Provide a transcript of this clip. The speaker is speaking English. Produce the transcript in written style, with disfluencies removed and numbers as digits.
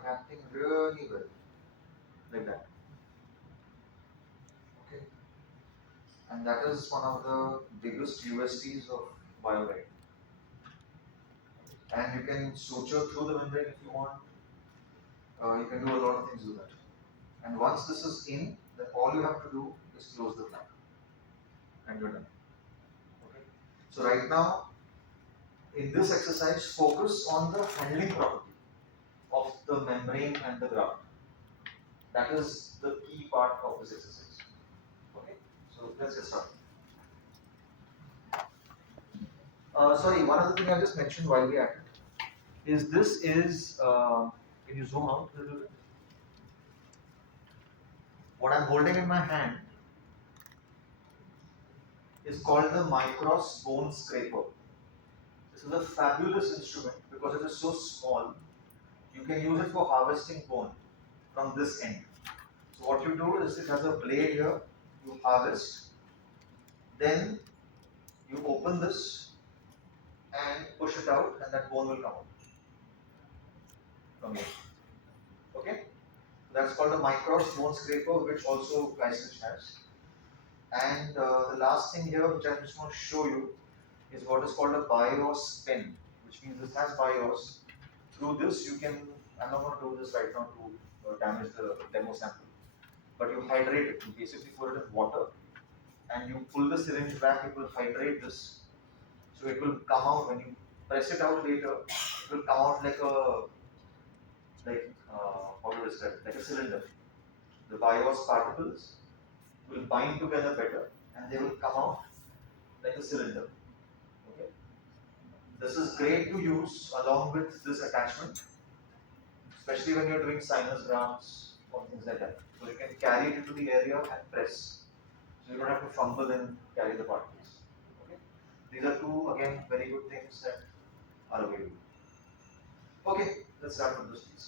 adapting really well, like that. Okay, and that is one of the biggest USPs of BioRite. And you can suture through the membrane if you want. You can do a lot of things with that. And once this is in, then all you have to do is close the flap, and you're done. Okay. So right now, in this exercise, focus on the handling property of the membrane and the graft. That is the key part of this exercise. Okay. So let's get started. Sorry, one other thing I just mentioned while we are at it is this is. Can you zoom out a little bit? What I'm holding in my hand is called the Micros Bone Scraper. This is a fabulous instrument because it is so small. You can use it for harvesting bone from this end. So what you do is it has a blade here, you harvest, then you open this and push it out and that bone will come out from here. Okay? That's called a Micros Bone Scraper, which also Glycich has. And the last thing here which I just want to show you is what is called a BIOS pen, which means this has BIOS. Through this you can, I'm not going to do this right now to damage the demo sample, but you hydrate it. You basically put it in water and you pull the syringe back, it will hydrate this. So it will come out when you press it out later, it will come out like a, how to describe it, like a cylinder. The BIOS particles will bind together better and they will come out like a cylinder. Okay. This is great to use along with this attachment, especially when you're doing sinus grafts or things like that. So you can carry it into the area and press. So you don't have to fumble and carry the particles. Okay. These are two, again, very good things that are available. Okay, let's start with this piece.